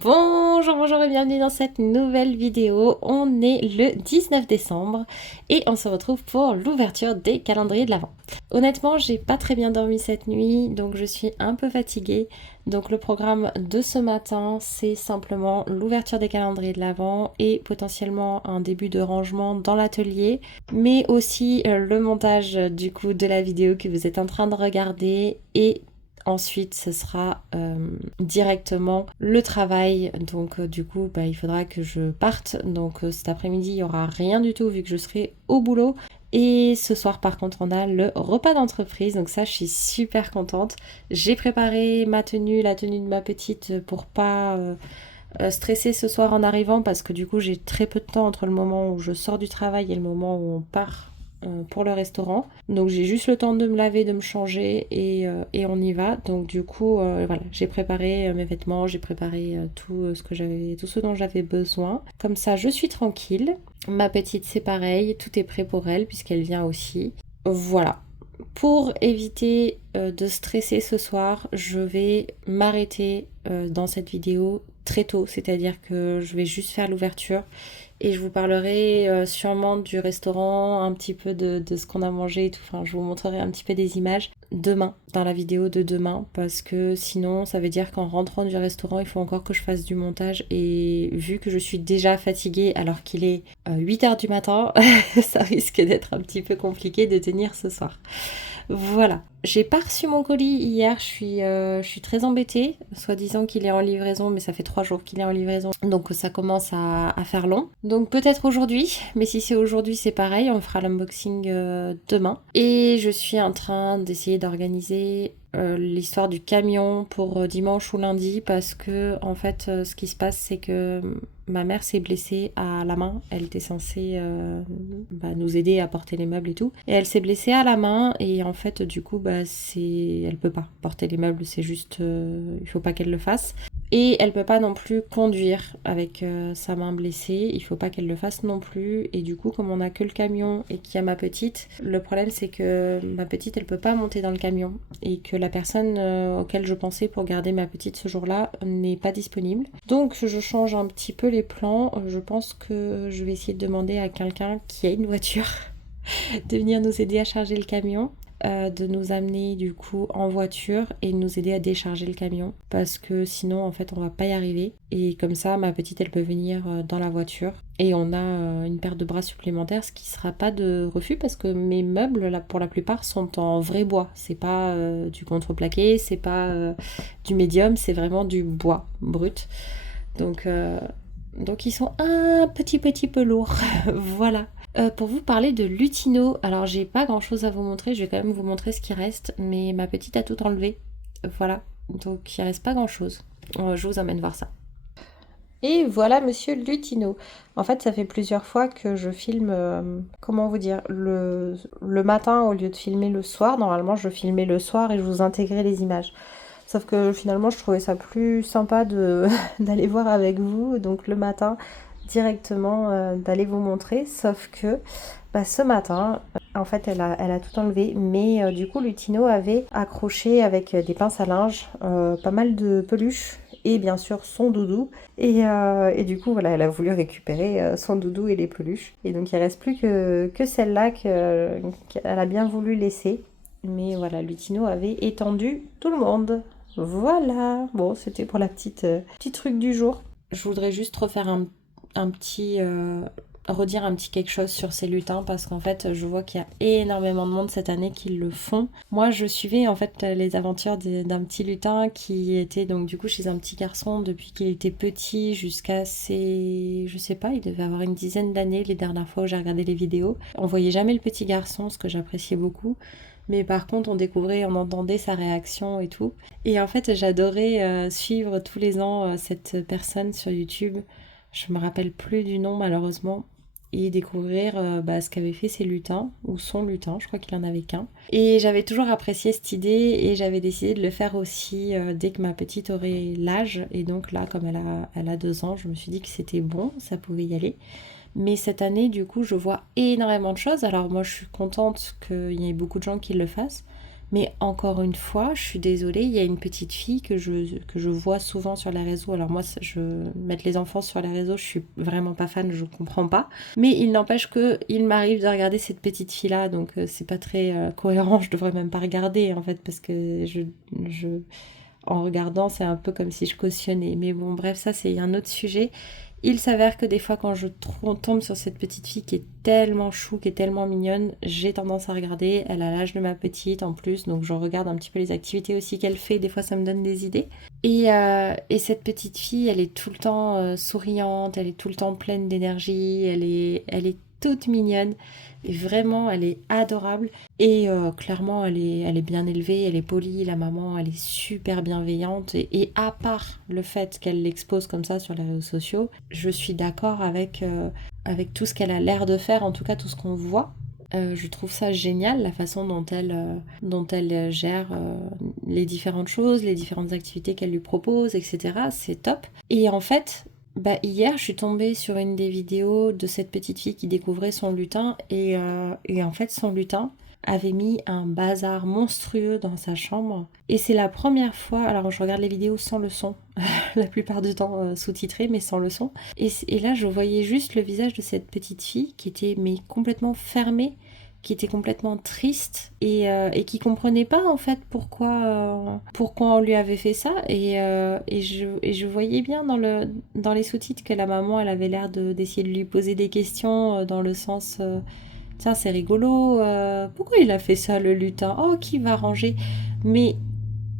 Bonjour et bienvenue dans cette nouvelle vidéo. On est le 19 décembre et on se retrouve pour l'ouverture des calendriers de l'Avent. Honnêtement, j'ai pas très bien dormi cette nuit, donc je suis un peu fatiguée. Donc le programme de ce matin, c'est simplement l'ouverture des calendriers de l'Avent et potentiellement un début de rangement dans l'atelier, mais aussi le montage du coup de la vidéo que vous êtes en train de regarder et ensuite, ce sera directement le travail. Donc, du coup, il faudra que je parte. Donc, cet après-midi, il n'y aura rien du tout vu que je serai au boulot. Et ce soir, par contre, on a le repas d'entreprise. Donc ça, je suis super contente. J'ai préparé ma tenue, la tenue de ma petite pour pas stresser ce soir en arrivant parce que du coup, j'ai très peu de temps entre le moment où je sors du travail et le moment où on part pour le restaurant. Donc j'ai juste le temps de me laver, de me changer et on y va. Donc du coup, voilà, j'ai préparé mes vêtements, j'ai préparé tout ce dont j'avais besoin. Comme ça, je suis tranquille. Ma petite, c'est pareil, tout est prêt pour elle puisqu'elle vient aussi. Voilà. Pour éviter de stresser ce soir, je vais m'arrêter dans cette vidéo très tôt, c'est-à-dire que je vais juste faire l'ouverture et je vous parlerai sûrement du restaurant, un petit peu de ce qu'on a mangé et tout. Enfin, je vous montrerai un petit peu des images demain, dans la vidéo de demain, parce que sinon, ça veut dire qu'en rentrant du restaurant, il faut encore que je fasse du montage. Et vu que je suis déjà fatiguée alors qu'il est 8h du matin, ça risque d'être un petit peu compliqué de tenir ce soir. Voilà. J'ai pas reçu mon colis hier, je suis très embêtée, soi-disant qu'il est en livraison, mais ça fait 3 jours qu'il est en livraison, donc ça commence à faire long. Donc peut-être aujourd'hui, mais si c'est aujourd'hui c'est pareil, on fera l'unboxing demain. Et je suis en train d'essayer d'organiser l'histoire du camion pour dimanche ou lundi, parce que en fait ce qui se passe c'est que ma mère s'est blessée à la main, elle était censée nous aider à porter les meubles et tout, et elle s'est blessée à la main et en fait du coup elle peut pas porter les meubles, c'est juste il faut pas qu'elle le fasse. Et elle peut pas non plus conduire avec sa main blessée, il faut pas qu'elle le fasse non plus. Et du coup, comme on a que le camion et qu'il y a ma petite, le problème c'est que ma petite elle peut pas monter dans le camion et que la personne auquel je pensais pour garder ma petite ce jour-là n'est pas disponible. Donc je change un petit peu les plans, je pense que je vais essayer de demander à quelqu'un qui a une voiture de venir nous aider à charger le camion. De nous amener du coup en voiture et de nous aider à décharger le camion parce que sinon en fait on va pas y arriver, et comme ça ma petite elle peut venir dans la voiture et on a une paire de bras supplémentaires, ce qui sera pas de refus parce que mes meubles là pour la plupart sont en vrai bois, c'est pas du contreplaqué, c'est pas du médium, c'est vraiment du bois brut, donc ils sont un petit peu lourds. Voilà. Pour vous parler de Lutino, alors j'ai pas grand chose à vous montrer, je vais quand même vous montrer ce qui reste, mais ma petite a tout enlevé. Voilà, donc il reste pas grand chose. Je vous emmène voir ça. Et voilà Monsieur Lutino. En fait, ça fait plusieurs fois que je filme, comment vous dire, le matin au lieu de filmer le soir. Normalement, je filmais le soir et je vous intégrais les images. Sauf que finalement, je trouvais ça plus sympa d'aller voir avec vous, donc le matin directement d'aller vous montrer. Sauf que ce matin, en fait, elle a tout enlevé, mais du coup, Lutino avait accroché avec des pinces à linge pas mal de peluches et bien sûr son doudou. Et du coup, voilà, elle a voulu récupérer son doudou et les peluches. Et donc, il reste plus que celle-là qu'elle a bien voulu laisser. Mais voilà, Lutino avait étendu tout le monde. Voilà, bon, c'était pour la petit truc du jour. Je voudrais juste refaire un petit redire un petit quelque chose sur ces lutins parce qu'en fait je vois qu'il y a énormément de monde cette année qui le font. Moi je suivais en fait les aventures d'un petit lutin qui était donc du coup chez un petit garçon depuis qu'il était petit jusqu'à je sais pas, il devait avoir une dizaine d'années les dernières fois où j'ai regardé les vidéos. On voyait jamais le petit garçon, ce que j'appréciais beaucoup. Mais par contre, on entendait sa réaction et tout. Et en fait, j'adorais suivre tous les ans cette personne sur YouTube. Je me rappelle plus du nom malheureusement. Et découvrir ce qu'avaient fait ses lutins, ou son lutin, je crois qu'il en avait qu'un. Et j'avais toujours apprécié cette idée et j'avais décidé de le faire aussi dès que ma petite aurait l'âge. Et donc là, comme elle a 2 ans, je me suis dit que c'était bon, ça pouvait y aller. Mais cette année, du coup, je vois énormément de choses. Alors moi, je suis contente qu'il y ait beaucoup de gens qui le fassent. Mais encore une fois, je suis désolée, il y a une petite fille que je vois souvent sur les réseaux. Alors moi, mettre les enfants sur les réseaux, je suis vraiment pas fan, je comprends pas. Mais il n'empêche que il m'arrive de regarder cette petite fille-là, donc c'est pas très cohérent. Je devrais même pas regarder en fait, parce que en regardant, c'est un peu comme si je cautionnais. Mais bon, bref, ça c'est un autre sujet. Il s'avère que des fois, quand je tombe sur cette petite fille qui est tellement chou, qui est tellement mignonne, j'ai tendance à regarder. Elle a l'âge de ma petite en plus, donc je regarde un petit peu les activités aussi qu'elle fait. Des fois, ça me donne des idées. Et cette petite fille, elle est tout le temps souriante, elle est tout le temps pleine d'énergie, elle est toute mignonne. Et vraiment, elle est adorable. Et clairement, elle est bien élevée, elle est polie, la maman, elle est super bienveillante. Et à part le fait qu'elle l'expose comme ça sur les réseaux sociaux, je suis d'accord avec tout ce qu'elle a l'air de faire, en tout cas tout ce qu'on voit. Je trouve ça génial, la façon dont elle gère les différentes choses, les différentes activités qu'elle lui propose, etc. C'est top. Et en fait, hier, je suis tombée sur une des vidéos de cette petite fille qui découvrait son lutin et en fait, son lutin avait mis un bazar monstrueux dans sa chambre. Et c'est la première fois, alors je regarde les vidéos sans le son, la plupart du temps sous-titrées, mais sans le son. Et là, je voyais juste le visage de cette petite fille qui était mais complètement fermée, qui était complètement triste et qui comprenait pas en fait pourquoi on lui avait fait ça et je voyais bien dans les sous-titres que la maman elle avait l'air d'essayer de lui poser des questions dans le sens tiens c'est rigolo pourquoi il a fait ça le lutin, oh qui va ranger, mais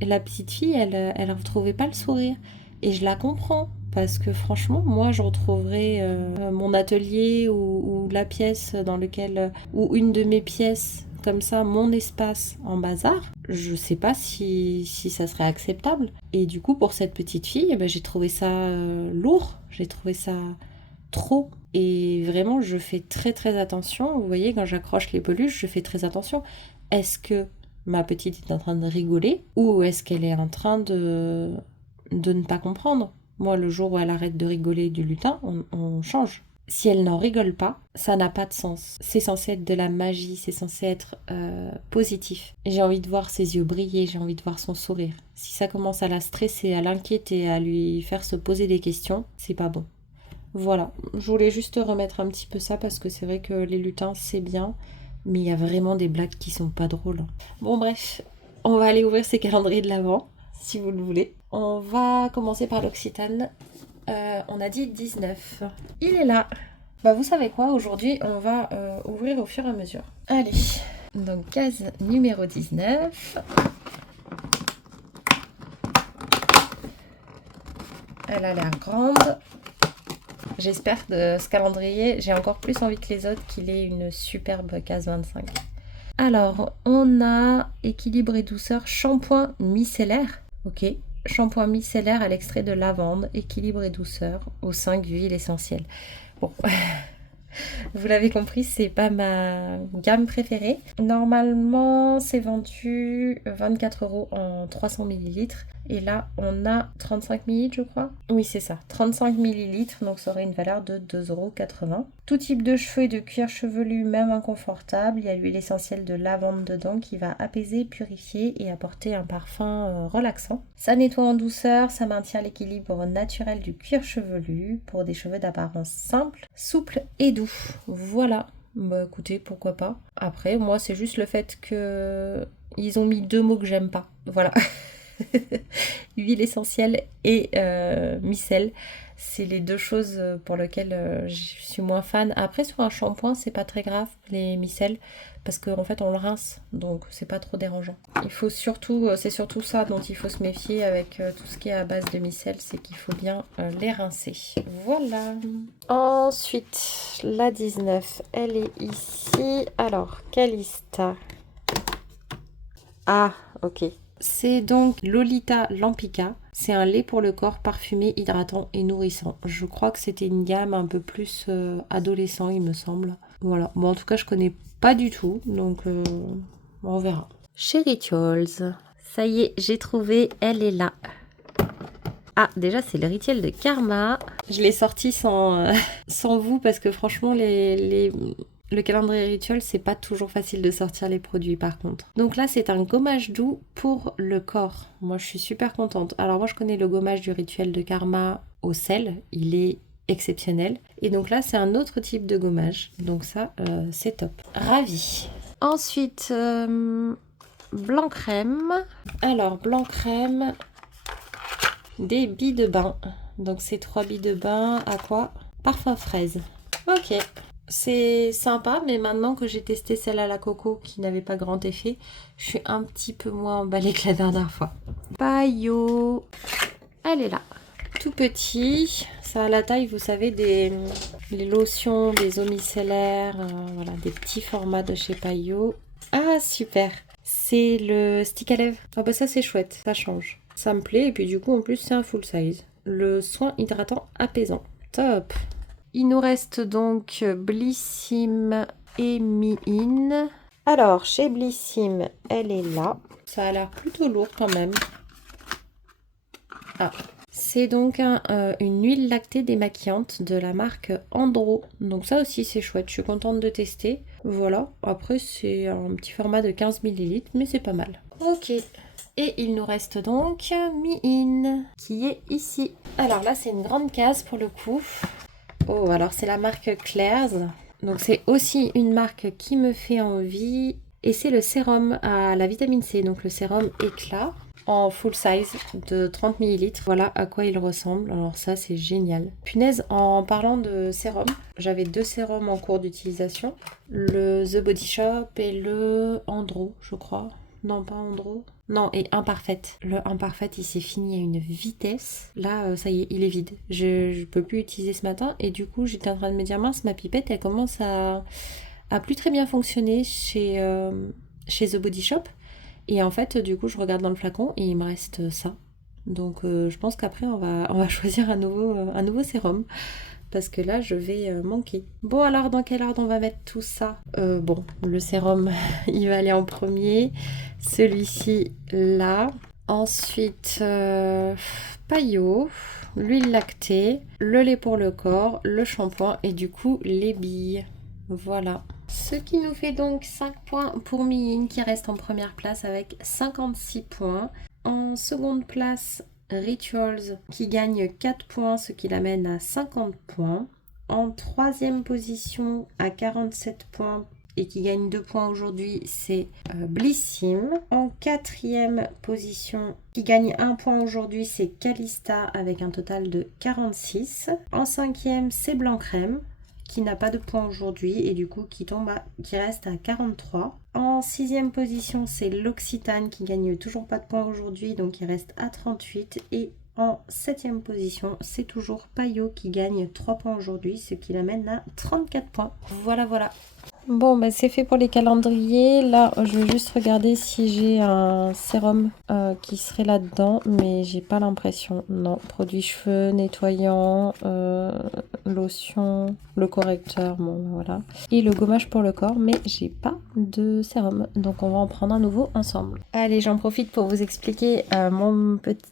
la petite fille elle retrouvait pas le sourire et je la comprends. Parce que franchement, moi, je retrouverais mon atelier ou la pièce dans lequel... ou une de mes pièces, comme ça, mon espace en bazar. Je sais pas si ça serait acceptable. Et du coup, pour cette petite fille, eh ben, j'ai trouvé ça lourd. J'ai trouvé ça trop. Et vraiment, je fais très très attention. Vous voyez, quand j'accroche les peluches, je fais très attention. Est-ce que ma petite est en train de rigoler ou est-ce qu'elle est en train de ne pas comprendre? Moi, le jour où elle arrête de rigoler du lutin, on change. Si elle n'en rigole pas, ça n'a pas de sens. C'est censé être de la magie, c'est censé être positif. J'ai envie de voir ses yeux briller, j'ai envie de voir son sourire. Si ça commence à la stresser, à l'inquiéter, à lui faire se poser des questions, c'est pas bon. Voilà, je voulais juste remettre un petit peu ça parce que c'est vrai que les lutins, c'est bien, mais il y a vraiment des blagues qui sont pas drôles. Bon bref, on va aller ouvrir ces calendriers de l'Avent, si vous le voulez. On va commencer par l'Occitane. On a dit 19. Il est là. Bah vous savez quoi, aujourd'hui on va ouvrir au fur et à mesure. Allez, donc case numéro 19. Elle a l'air grande. J'espère que ce calendrier, j'ai encore plus envie que les autres qu'il ait une superbe case 25. Alors, on a équilibre et douceur, shampoing micellaire. Ok, shampoing micellaire à l'extrait de lavande, équilibre et douceur, aux 5 huiles essentielles. Bon, vous l'avez compris, c'est pas ma gamme préférée. Normalement, c'est vendu 24 € en 300 ml. Et là, on a 35 ml, je crois. Oui, c'est ça. 35 ml, donc ça aurait une valeur de 2,80 €. Tout type de cheveux et de cuir chevelu, même inconfortable. Il y a l'huile essentielle de lavande dedans qui va apaiser, purifier et apporter un parfum relaxant. Ça nettoie en douceur, ça maintient l'équilibre naturel du cuir chevelu pour des cheveux d'apparence simple, souple et doux. Voilà. Bah écoutez, pourquoi pas. Après, moi, c'est juste le fait que ils ont mis 2 mots que j'aime pas. Voilà. Huile essentielle et micelle, c'est les deux choses pour lesquelles je suis moins fan. Après sur un shampoing c'est pas très grave les micelles parce qu'en fait on le rince donc c'est pas trop dérangeant. Il faut surtout, c'est surtout ça dont il faut se méfier avec tout ce qui est à base de micelles, c'est qu'il faut bien les rincer. Voilà. Ensuite la 19, elle est ici. Alors Calista. Ah ok. C'est donc Lolita Lampica. C'est un lait pour le corps parfumé, hydratant et nourrissant. Je crois que c'était une gamme un peu plus adolescent, il me semble. Voilà. Bon, en tout cas, je connais pas du tout, donc on verra. Chez Rituals. Ça y est, j'ai trouvé, elle est là. Ah, déjà, c'est le rituel de Karma. Je l'ai sorti sans vous parce que franchement, Le calendrier rituel, c'est pas toujours facile de sortir les produits par contre. Donc là, c'est un gommage doux pour le corps. Moi, je suis super contente. Alors moi, je connais le gommage du rituel de Karma au sel. Il est exceptionnel. Et donc là, c'est un autre type de gommage. Donc ça, c'est top. Ravie. Ensuite, blanc crème. Alors, blanc crème, des billes de bain. Donc c'est 3 billes de bain à quoi? Parfum fraise. Ok. C'est sympa, mais maintenant que j'ai testé celle à la coco qui n'avait pas grand effet, je suis un petit peu moins emballée que la dernière fois. Payot, elle est là. Tout petit, ça a la taille, vous savez, les lotions, des eaux micellaires, voilà, des petits formats de chez Payot. Ah, super! C'est le stick à lèvres. Ah bah ça c'est chouette, ça change. Ça me plaît et puis du coup en plus c'est un full size. Le soin hydratant apaisant. Top! Il nous reste donc Blissim et Mi-In. Alors, chez Blissim, elle est là. Ça a l'air plutôt lourd quand même. Ah, c'est donc une huile lactée démaquillante de la marque Andro. Donc ça aussi, c'est chouette. Je suis contente de tester. Voilà. Après, c'est un petit format de 15 ml, mais c'est pas mal. Ok. Et il nous reste donc Mi-In, qui est ici. Alors là, c'est une grande case pour le coup. Oh, alors c'est la marque Claire's. Donc c'est aussi une marque qui me fait envie. Et c'est le sérum à la vitamine C. Donc le sérum éclat en full size de 30 ml. Voilà à quoi il ressemble. Alors ça c'est génial. Punaise, en parlant de sérum, j'avais 2 sérums en cours d'utilisation. Le The Body Shop et le Andro, je crois. Non, pas Andro. Non, et Imparfaite. Le Imparfaite, il s'est fini à une vitesse. Là, ça y est, il est vide. Je peux plus utiliser ce matin. Et du coup, j'étais en train de me dire, mince, ma pipette, elle commence à plus très bien fonctionner chez The Body Shop. Et en fait, du coup, je regarde dans le flacon et il me reste ça. Donc, je pense qu'après, on va choisir un nouveau sérum. Parce que là, je vais manquer. Bon, alors, dans quel ordre on va mettre tout ça? Bon, le sérum, il va aller en premier. Celui-ci, là. Ensuite, Payot, l'huile lactée, le lait pour le corps, le shampoing et du coup, les billes. Voilà. Ce qui nous fait donc 5 points pour Mi-In qui reste en première place avec 56 points. En seconde place, Rituals qui gagne 4 points, ce qui l'amène à 50 points. En troisième position à 47 points et qui gagne 2 points aujourd'hui, c'est Blissim. En quatrième position, qui gagne 1 point aujourd'hui, c'est Calista avec un total de 46. En cinquième, c'est Blanc Crème qui n'a pas de points aujourd'hui et du coup qui reste à 43. En sixième position, c'est l'Occitane qui gagne toujours pas de points aujourd'hui, donc il reste à 38. Et en septième position, c'est toujours Payot qui gagne 3 points aujourd'hui, ce qui l'amène à 34 points. Voilà, voilà. Bon, bah c'est fait pour les calendriers. Là, je vais juste regarder si j'ai un sérum qui serait là-dedans, mais j'ai pas l'impression. Non, produit cheveux, nettoyant, lotion, le correcteur, bon voilà. Et le gommage pour le corps, mais j'ai pas de sérum. Donc on va en prendre un nouveau ensemble. Allez, j'en profite pour vous expliquer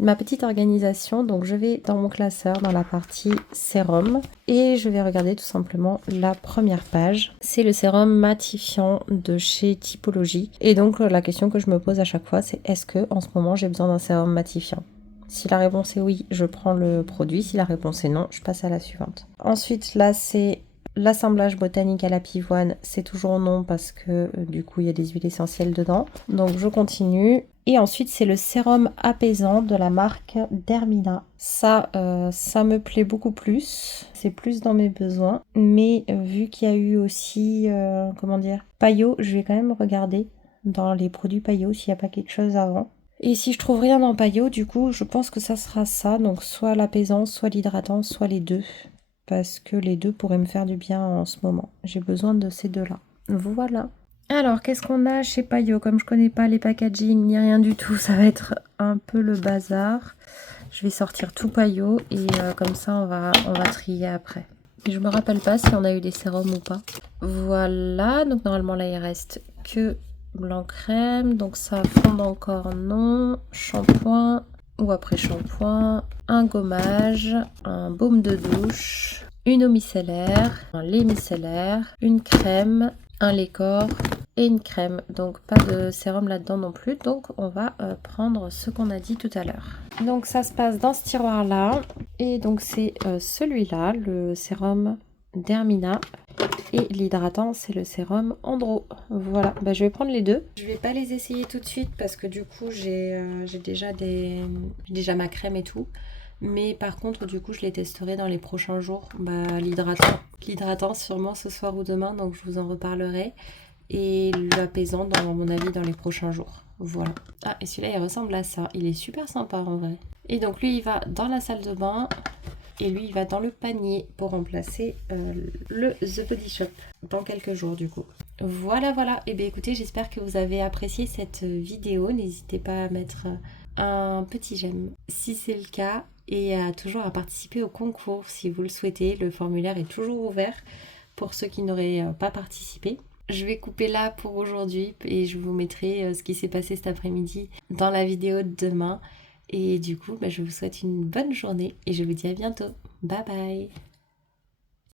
ma petite organisation. Donc je vais dans mon classeur, dans la partie sérum, et je vais regarder tout simplement la première page. C'est le sérum matifiant de chez Typologie. Et donc la question que je me pose à chaque fois, c'est est-ce que en ce moment j'ai besoin d'un sérum matifiant? Si la réponse est oui, je prends le produit. Si la réponse est non, je passe à la suivante. Ensuite, là, c'est l'assemblage botanique à la pivoine. C'est toujours non parce que du coup, il y a des huiles essentielles dedans. Donc, je continue. Et ensuite, c'est le sérum apaisant de la marque Dermina. Ça me plaît beaucoup plus. C'est plus dans mes besoins. Mais vu qu'il y a eu aussi, Payot, je vais quand même regarder dans les produits Payot s'il n'y a pas quelque chose avant. Et si je trouve rien dans Payot, du coup, je pense que ça sera ça. Donc, soit l'apaisant, soit l'hydratant, soit les deux. Parce que les deux pourraient me faire du bien en ce moment. J'ai besoin de ces deux-là. Voilà. Alors, qu'est-ce qu'on a chez Payot? Comme je connais pas les packaging ni rien du tout, ça va être un peu le bazar. Je vais sortir tout Payot et comme ça, on va trier après. Et je me rappelle pas si on a eu des sérums ou pas. Voilà. Donc, normalement, là, il reste que blanc crème, donc ça fonde encore non, shampoing ou après shampoing, un gommage, un baume de douche, une eau micellaire, un lait micellaire, une crème, un lait corps et une crème. Donc pas de sérum là-dedans non plus. Donc on va prendre ce qu'on a dit tout à l'heure. Donc ça se passe dans ce tiroir-là. Et donc c'est celui-là, le sérum Dermina. Et l'hydratant, c'est le sérum Andro. Voilà, bah, je vais prendre les deux. Je vais pas les essayer tout de suite parce que du coup, j'ai déjà ma crème et tout. Mais par contre, du coup, je les testerai dans les prochains jours. Bah, l'hydratant sûrement ce soir ou demain, donc je vous en reparlerai. Et l'apaisant, dans mon avis, dans les prochains jours. Voilà. Ah, et celui-là, il ressemble à ça. Il est super sympa en vrai. Et donc lui, il va dans la salle de bain. Et lui, il va dans le panier pour remplacer le The Body Shop dans quelques jours du coup. Voilà, voilà. Et bien écoutez, j'espère que vous avez apprécié cette vidéo. N'hésitez pas à mettre un petit j'aime si c'est le cas et toujours à participer au concours si vous le souhaitez. Le formulaire est toujours ouvert pour ceux qui n'auraient pas participé. Je vais couper là pour aujourd'hui et je vous mettrai ce qui s'est passé cet après-midi dans la vidéo de demain. Et du coup, je vous souhaite une bonne journée et je vous dis à bientôt. Bye bye!